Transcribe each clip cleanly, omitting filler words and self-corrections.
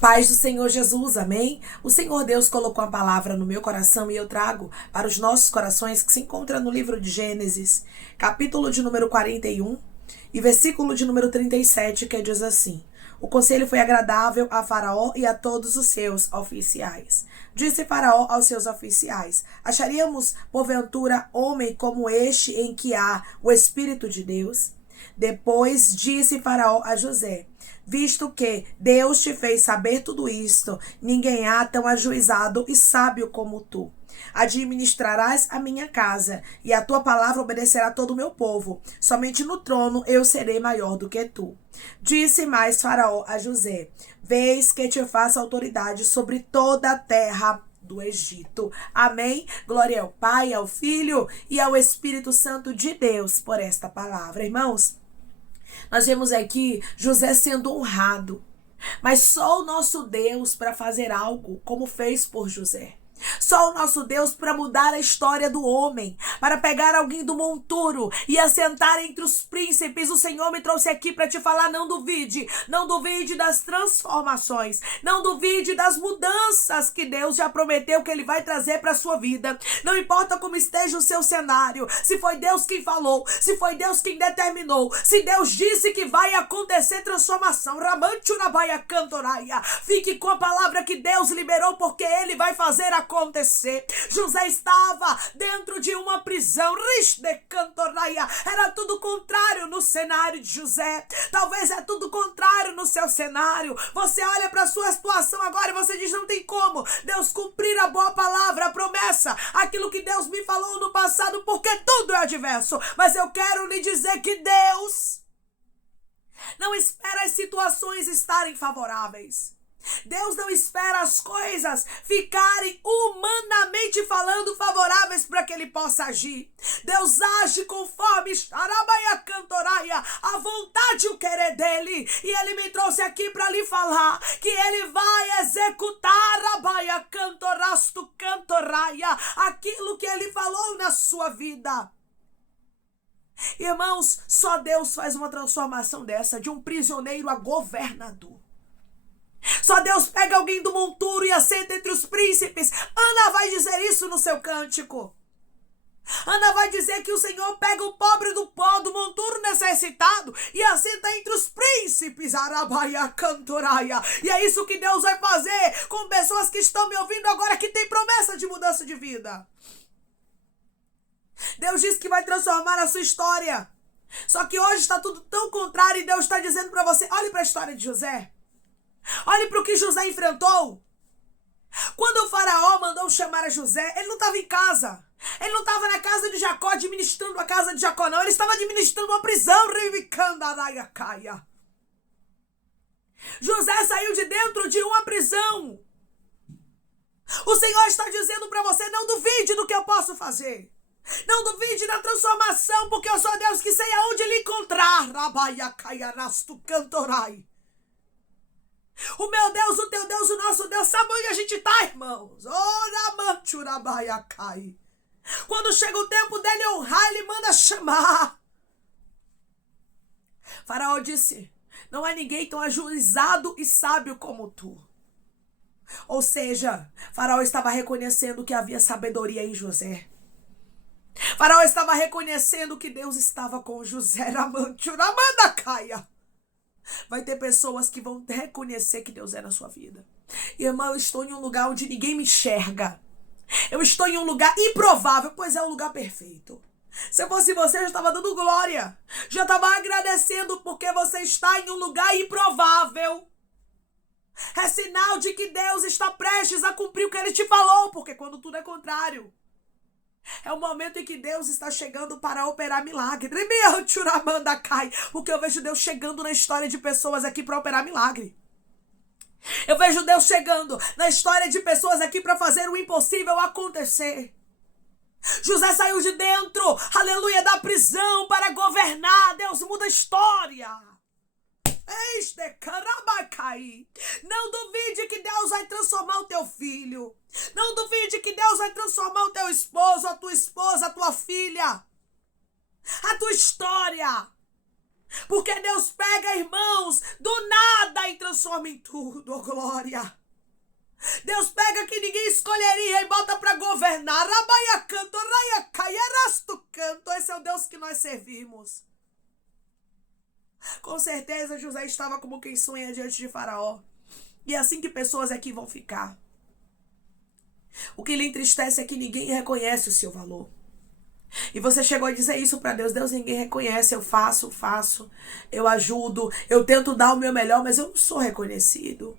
Paz do Senhor Jesus, amém? O Senhor Deus colocou a palavra no meu coração e eu trago para os nossos corações que se encontra no livro de Gênesis, capítulo de número 41 e versículo de número 37, que diz assim: O conselho foi agradável a Faraó e a todos os seus oficiais. Disse Faraó aos seus oficiais: Acharíamos, porventura, homem como este em que há o Espírito de Deus? Depois disse Faraó a José: Visto que Deus te fez saber tudo isto, ninguém há tão ajuizado e sábio como tu. Administrarás a minha casa, e a tua palavra obedecerá todo o meu povo. Somente no trono eu serei maior do que tu. Disse mais Faraó a José: Vês que te faço autoridade sobre toda a terra do Egito. Amém? Glória ao Pai, ao Filho e ao Espírito Santo de Deus por esta palavra. Irmãos, nós vemos aqui José sendo honrado, mas só o nosso Deus para fazer algo como fez por José. Só o nosso Deus para mudar a história do homem, para pegar alguém do monturo e assentar entre os príncipes. O Senhor me trouxe aqui para te falar: não duvide das transformações, não duvide das mudanças que Deus já prometeu que Ele vai trazer para a sua vida. Não importa como esteja o seu cenário, se foi Deus quem falou, se foi Deus quem determinou, se Deus disse que vai acontecer transformação, fique com a palavra que Deus liberou, porque Ele vai fazer acontecer. José estava dentro de uma prisão. Era tudo contrário no cenário de José. Talvez é tudo contrário no seu cenário. Você olha para a sua situação agora e você diz: não tem como Deus cumprir a boa palavra, a promessa, aquilo que Deus me falou no passado, porque tudo é adverso. Mas eu quero lhe dizer que Deus não espera as situações estarem favoráveis. Deus não espera as coisas ficarem humanamente falando favoráveis para que Ele possa agir. Deus age conforme a vontade e o querer dEle. E Ele me trouxe aqui para lhe falar que Ele vai executar aquilo que Ele falou na sua vida. Irmãos, só Deus faz uma transformação dessa, de um prisioneiro a governador. Só Deus pega alguém do monturo e assenta entre os príncipes. Ana vai dizer isso no seu cântico. Ana vai dizer que o Senhor pega o pobre do pó, do monturo necessitado, e assenta entre os príncipes. E é isso que Deus vai fazer com pessoas que estão me ouvindo agora, que tem promessa de mudança de vida. Deus disse que vai transformar a sua história. Só que hoje está tudo tão contrário, e Deus está dizendo para você: olhe para a história de José. Olhe para o que José enfrentou. Quando o faraó mandou chamar a José, ele não estava em casa. Ele não estava na casa de Jacó administrando a casa de Jacó, não. Ele estava administrando uma prisão. José saiu de dentro de uma prisão. O Senhor está dizendo para você: não duvide do que eu posso fazer. Não duvide da transformação, porque eu sou Deus que sei aonde lhe encontrar. O meu Deus, o teu Deus, o nosso Deus, sabe onde a gente está, irmãos? Quando chega o tempo dele honrar, ele manda chamar. Faraó disse: não há ninguém tão ajuizado e sábio como tu. Ou seja, Faraó estava reconhecendo que havia sabedoria em José. Faraó estava reconhecendo que Deus estava com José. Vai ter pessoas que vão reconhecer que Deus é na sua vida. Irmã, eu estou em um lugar onde ninguém me enxerga. Eu estou em um lugar improvável, pois é um lugar perfeito. Se eu fosse você, eu já estava dando glória. Já estava agradecendo, porque você está em um lugar improvável. É sinal de que Deus está prestes a cumprir o que Ele te falou, porque quando tudo é contrário, é o momento em que Deus está chegando para operar milagre. Porque eu vejo Deus chegando na história de pessoas aqui para operar milagre. Eu vejo Deus chegando na história de pessoas aqui para fazer o impossível acontecer. José saiu de dentro, aleluia, da prisão para governar. Deus muda a história. Não duvide que Deus vai transformar o teu filho. Não duvide que Deus vai transformar o teu esposo, a tua esposa, a tua filha, a tua história. Porque Deus pega, irmãos, do nada e transforma em tudo, oh glória. Deus pega que ninguém escolheria e bota para governar. Rabaia canto, raia caiarasto canto. Esse é o Deus que nós servimos. Com certeza José estava como quem sonha diante de Faraó. E é assim que pessoas aqui vão ficar. O que lhe entristece é que ninguém reconhece o seu valor. E você chegou a dizer isso para Deus. Deus, ninguém reconhece. Eu faço. Eu ajudo. Eu tento dar o meu melhor, mas eu não sou reconhecido.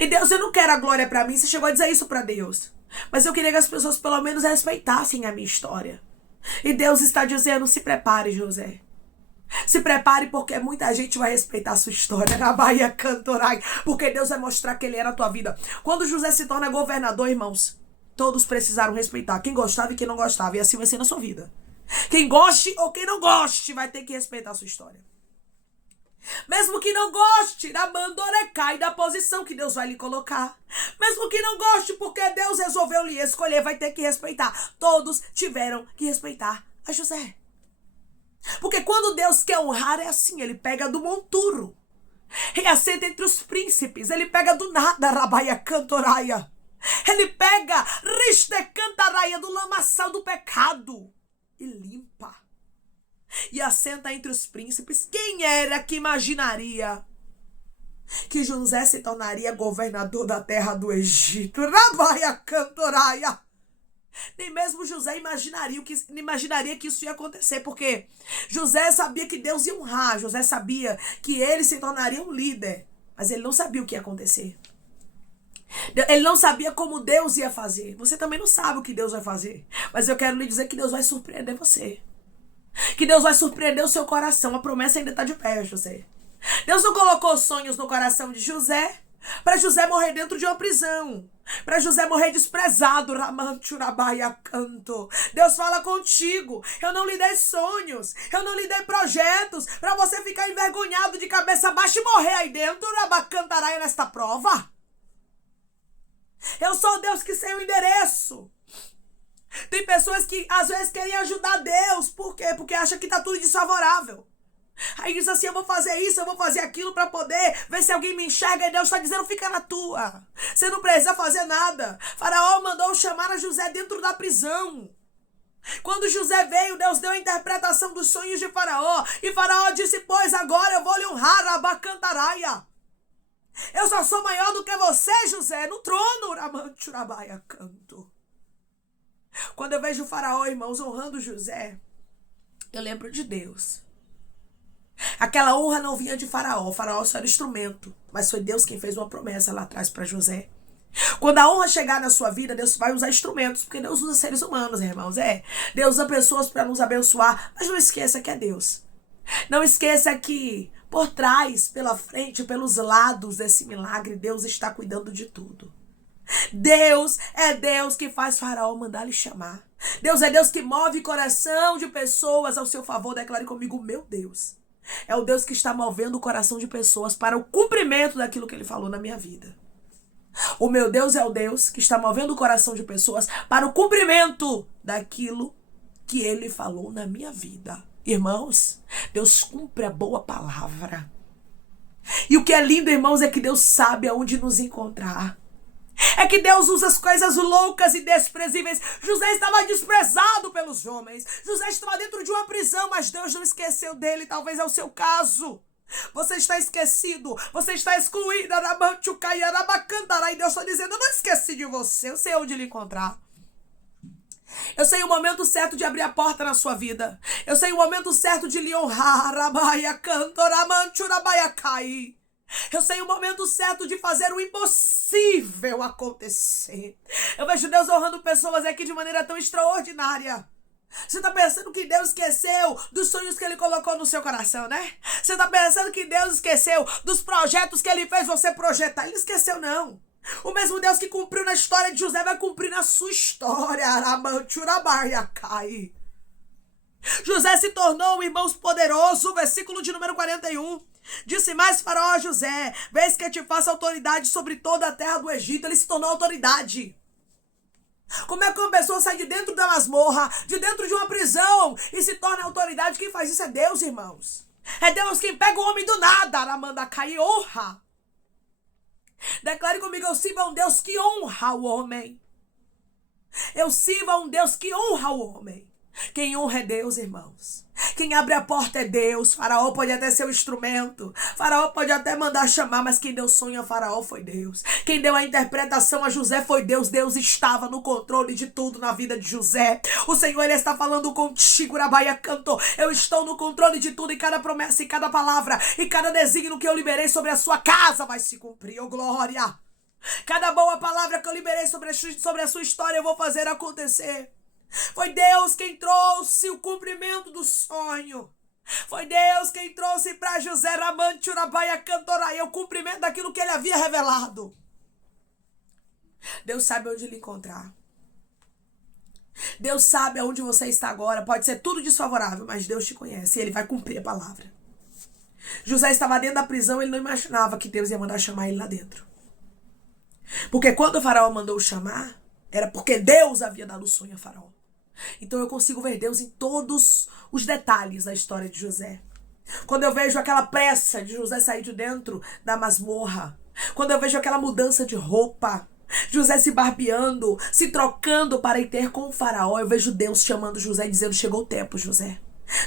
E Deus, eu não quero a glória para mim. Você chegou a dizer isso para Deus. Mas eu queria que as pessoas pelo menos respeitassem a minha história. E Deus está dizendo, se prepare, José. Se prepare porque muita gente vai respeitar a sua história. Na Bahia Cantorai. Porque Deus vai mostrar que ele era a tua vida. Quando José se torna governador, irmãos, todos precisaram respeitar. Quem gostava e quem não gostava. E assim vai ser na sua vida. Quem goste ou quem não goste vai ter que respeitar a sua história. Mesmo que não goste da mandorecai, da posição que Deus vai lhe colocar. Mesmo que não goste porque Deus resolveu lhe escolher, vai ter que respeitar. Todos tiveram que respeitar a José. Porque quando Deus quer honrar é assim, ele pega do monturo e assenta entre os príncipes. Ele pega do nada, rabaia cantoraia. Ele pega riste cantaraia do lamaçal do pecado e limpa. E assenta entre os príncipes. Quem era que imaginaria que José se tornaria governador da terra do Egito? Rabaia cantoraia. Nem mesmo José imaginaria que isso ia acontecer, porque José sabia que Deus ia honrar. José sabia que ele se tornaria um líder, mas ele não sabia o que ia acontecer. Ele não sabia como Deus ia fazer. Você também não sabe o que Deus vai fazer, mas eu quero lhe dizer que Deus vai surpreender você. Que Deus vai surpreender o seu coração. A promessa ainda está de pé, José. Deus não colocou sonhos no coração de José para José morrer dentro de uma prisão, para José morrer desprezado. Canto. Deus fala contigo. Eu não lhe dei sonhos, eu não lhe dei projetos para você ficar envergonhado de cabeça baixa e morrer aí dentro. Cantará nesta prova. Eu sou Deus que sei o endereço. Tem pessoas que às vezes querem ajudar Deus. Por quê? Porque acham que tá tudo desfavorável. Aí diz assim, eu vou fazer isso, eu vou fazer aquilo para poder ver se alguém me enxerga. E Deus está dizendo, fica na tua. Você não precisa fazer nada. Faraó mandou chamar a José dentro da prisão. Quando José veio, Deus deu a interpretação dos sonhos de Faraó. E Faraó disse, pois agora eu vou lhe honrar, abacantaraia. Eu só sou maior do que você, José, no trono. Ramanchurabaia canto. Quando eu vejo o Faraó, irmãos, honrando José, eu lembro de Deus. Aquela honra não vinha de Faraó. Faraó só era instrumento. Mas foi Deus quem fez uma promessa lá atrás para José. Quando a honra chegar na sua vida, Deus vai usar instrumentos. Porque Deus usa seres humanos, irmãos. Deus usa pessoas para nos abençoar. Mas não esqueça que é Deus. Não esqueça que por trás, pela frente, pelos lados desse milagre, Deus está cuidando de tudo. Deus é Deus que faz Faraó mandar lhe chamar. Deus é Deus que move o coração de pessoas ao seu favor. Declare comigo, meu Deus. É o Deus que está movendo o coração de pessoas para o cumprimento daquilo que ele falou na minha vida. O meu Deus é o Deus que está movendo o coração de pessoas para o cumprimento daquilo que ele falou na minha vida. Irmãos, Deus cumpre a boa palavra. E o que é lindo, irmãos, é que Deus sabe aonde nos encontrar. É que Deus usa as coisas loucas e desprezíveis. José estava desprezado pelos homens. José estava dentro de uma prisão, mas Deus não esqueceu dele. Talvez é o seu caso. Você está esquecido. Você está excluída. E Deus está dizendo, eu não esqueci de você. Eu sei onde lhe encontrar. Eu sei o momento certo de abrir a porta na sua vida. Eu sei o momento certo de lhe honrar. Eu sei o momento certo de fazer o impossível acontecer. Eu vejo Deus honrando pessoas aqui de maneira tão extraordinária. Você está pensando que Deus esqueceu dos sonhos que Ele colocou no seu coração, né? Você está pensando que Deus esqueceu dos projetos que Ele fez você projetar. Ele não esqueceu, não. O mesmo Deus que cumpriu na história de José vai cumprir na sua história. José se tornou, irmãos, poderoso. Versículo de número 41. Disse mais Faraó a José, vês que eu te faço autoridade sobre toda a terra do Egito. Ele se tornou autoridade. Como é que uma pessoa sai de dentro da masmorra, de dentro de uma prisão e se torna autoridade? Quem faz isso é Deus, irmãos. É Deus quem pega o homem do nada, Aramandacai, e honra. Declare comigo, eu sirvo a um Deus que honra o homem. Eu sirvo a um Deus que honra o homem. Quem honra é Deus, irmãos. Quem abre a porta é Deus. Faraó pode até ser o instrumento. Faraó pode até mandar chamar, mas quem deu sonho a Faraó foi Deus. Quem deu a interpretação a José foi Deus. Deus estava no controle de tudo na vida de José. O Senhor, Ele está falando contigo, Urabaia cantou. Eu estou no controle de tudo, e cada promessa, e cada palavra, e cada desígnio que eu liberei sobre a sua casa vai se cumprir, oh glória. Cada boa palavra que eu liberei sobre a sua história, eu vou fazer acontecer. Foi Deus quem trouxe o cumprimento do sonho. Foi Deus quem trouxe para José Ramante Urabaia Cantoraia o cumprimento daquilo que ele havia revelado. Deus sabe onde lhe encontrar. Deus sabe aonde você está agora. Pode ser tudo desfavorável, mas Deus te conhece e Ele vai cumprir a palavra. José estava dentro da prisão, ele não imaginava que Deus ia mandar chamar ele lá dentro. Porque quando o faraó mandou chamar, era porque Deus havia dado o sonho a faraó. Então eu consigo ver Deus em todos os detalhes da história de José. Quando eu vejo aquela pressa de José sair de dentro da masmorra. Quando eu vejo aquela mudança de roupa. José se barbeando, se trocando para ir ter com o faraó. Eu vejo Deus chamando José e dizendo, chegou o tempo, José.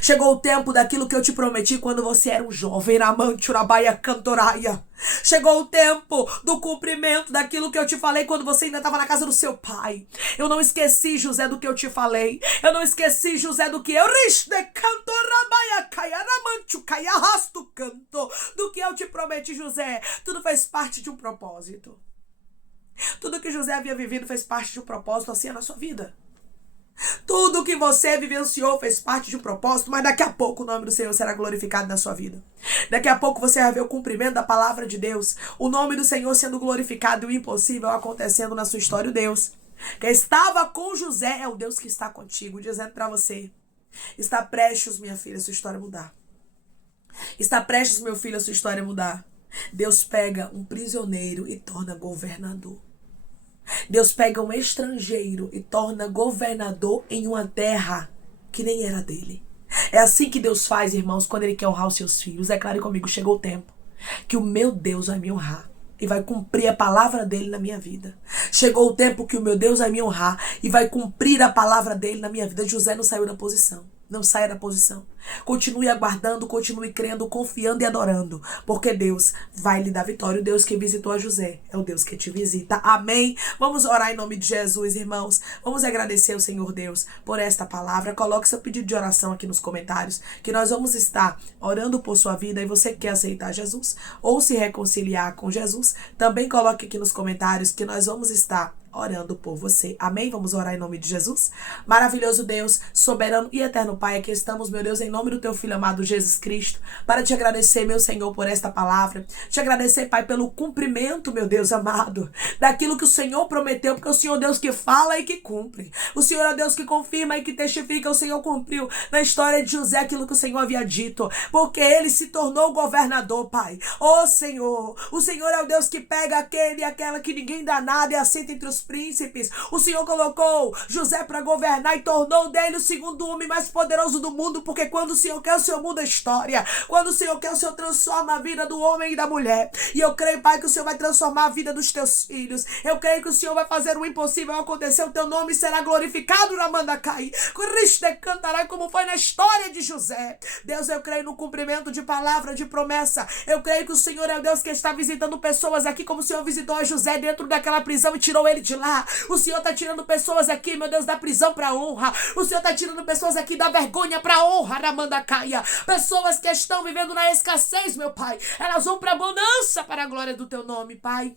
Chegou o tempo daquilo que eu te prometi quando você era um jovem, Ramante Urabaia Cantoraia. Chegou o tempo do cumprimento daquilo que eu te falei quando você ainda estava na casa do seu pai. Eu não esqueci, José, do que eu te falei. Eu não esqueci, José, do que eu do que eu te prometi, José. Tudo fez parte de um propósito. Tudo que José havia vivido fez parte de um propósito, assim é na sua vida. Tudo que você vivenciou fez parte de um propósito, mas daqui a pouco o nome do Senhor será glorificado na sua vida. Daqui a pouco você vai ver o cumprimento da palavra de Deus, o nome do Senhor sendo glorificado e o impossível acontecendo na sua história. O Deus que estava com José é o Deus que está contigo, dizendo para você, está prestes, minha filha, a sua história mudar. Está prestes, meu filho, a sua história mudar. Deus pega um prisioneiro e torna governador. Deus pega um estrangeiro e torna governador em uma terra que nem era dele. É assim que Deus faz, irmãos, quando Ele quer honrar os seus filhos. Declare comigo, chegou o tempo que o meu Deus vai me honrar e vai cumprir a palavra dele na minha vida. Chegou o tempo que o meu Deus vai me honrar e vai cumprir a palavra dele na minha vida. José não saiu da posição. Não saia da posição. Continue aguardando, continue crendo, confiando e adorando. Porque Deus vai lhe dar vitória. O Deus que visitou a José é o Deus que te visita. Amém? Vamos orar em nome de Jesus, irmãos. Vamos agradecer ao Senhor Deus por esta palavra. Coloque seu pedido de oração aqui nos comentários, que nós vamos estar orando por sua vida. E você quer aceitar Jesus ou se reconciliar com Jesus, também coloque aqui nos comentários que nós vamos estar orando por você. Amém? Vamos orar em nome de Jesus? Maravilhoso Deus, soberano e eterno Pai, aqui estamos, meu Deus, em nome do teu Filho amado Jesus Cristo, para te agradecer, meu Senhor, por esta palavra. Te agradecer, Pai, pelo cumprimento, meu Deus amado, daquilo que o Senhor prometeu, porque o Senhor é Deus que fala e que cumpre. O Senhor é Deus que confirma e que testifica. O Senhor cumpriu na história de José aquilo que o Senhor havia dito, porque ele se tornou governador, Pai. Ô Senhor, o Senhor é o Deus que pega aquele e aquela que ninguém dá nada e aceita entre os príncipes. O Senhor colocou José para governar e tornou dele o segundo homem mais poderoso do mundo, porque quando o Senhor quer, o Senhor muda a história. Quando o Senhor quer, o Senhor transforma a vida do homem e da mulher. E eu creio, Pai, que o Senhor vai transformar a vida dos teus filhos. Eu creio que o Senhor vai fazer o impossível acontecer. O teu nome será glorificado na Mandacai. Cantará como foi na história de José. Deus, eu creio no cumprimento de palavra, de promessa. Eu creio que o Senhor é o Deus que está visitando pessoas aqui, como o Senhor visitou a José dentro daquela prisão e tirou ele de lá. O Senhor está tirando pessoas aqui, meu Deus, da prisão para honra. O Senhor está tirando pessoas aqui da vergonha para honra, na Mandacaia. Pessoas que estão vivendo na escassez, meu Pai, elas vão para a bonança, para a glória do teu nome, Pai.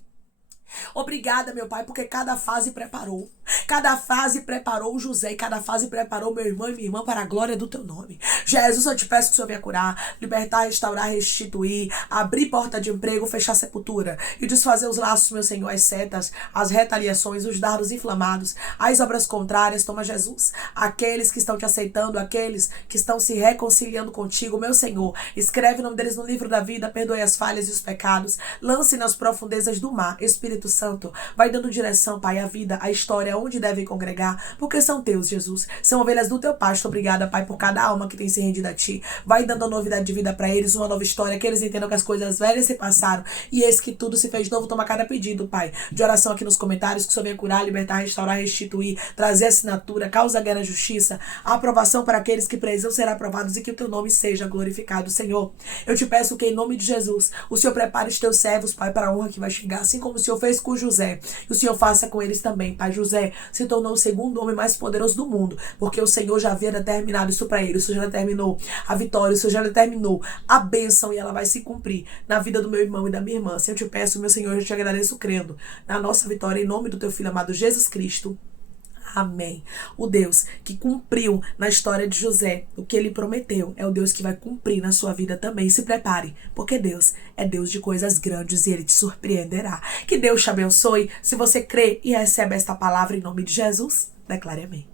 Obrigada, meu Pai, porque cada fase preparou. Cada fase preparou José e cada fase preparou meu irmão e minha irmã para a glória do teu nome. Jesus, eu te peço que o Senhor venha curar, libertar, restaurar, restituir, abrir porta de emprego, fechar sepultura e desfazer os laços, meu Senhor, as setas, as retaliações, os dardos inflamados, as obras contrárias. Toma, Jesus, aqueles que estão te aceitando, aqueles que estão se reconciliando contigo, meu Senhor, escreve o nome deles no livro da vida, perdoe as falhas e os pecados, lance nas profundezas do mar, Espírito Espírito Santo, vai dando direção, Pai, à vida, à história, onde devem congregar, porque são teus, Jesus. São ovelhas do teu pasto. Obrigada, Pai, por cada alma que tem se rendido a ti. Vai dando novidade de vida para eles, uma nova história, que eles entendam que as coisas velhas se passaram e eis que tudo se fez novo. Toma cada pedido, Pai, de oração aqui nos comentários, que o Senhor venha curar, libertar, restaurar, restituir, trazer assinatura, causa guerra, justiça, a aprovação para aqueles que precisam ser aprovados e que o teu nome seja glorificado, Senhor. Eu te peço que em nome de Jesus, o Senhor prepare os teus servos, Pai, para a honra que vai chegar, assim como o Senhor fez com José, e o Senhor faça com eles também, Pai. José se tornou o segundo homem mais poderoso do mundo, porque o Senhor já havia determinado isso para ele. O Senhor já determinou a vitória, o Senhor já determinou a bênção, e ela vai se cumprir na vida do meu irmão e da minha irmã. Se eu te peço, meu Senhor, eu te agradeço crendo na nossa vitória, em nome do teu Filho amado Jesus Cristo. Amém. O Deus que cumpriu na história de José o que ele prometeu é o Deus que vai cumprir na sua vida também. Se prepare, porque Deus é Deus de coisas grandes e ele te surpreenderá. Que Deus te abençoe. Se você crê e recebe esta palavra em nome de Jesus, declare amém.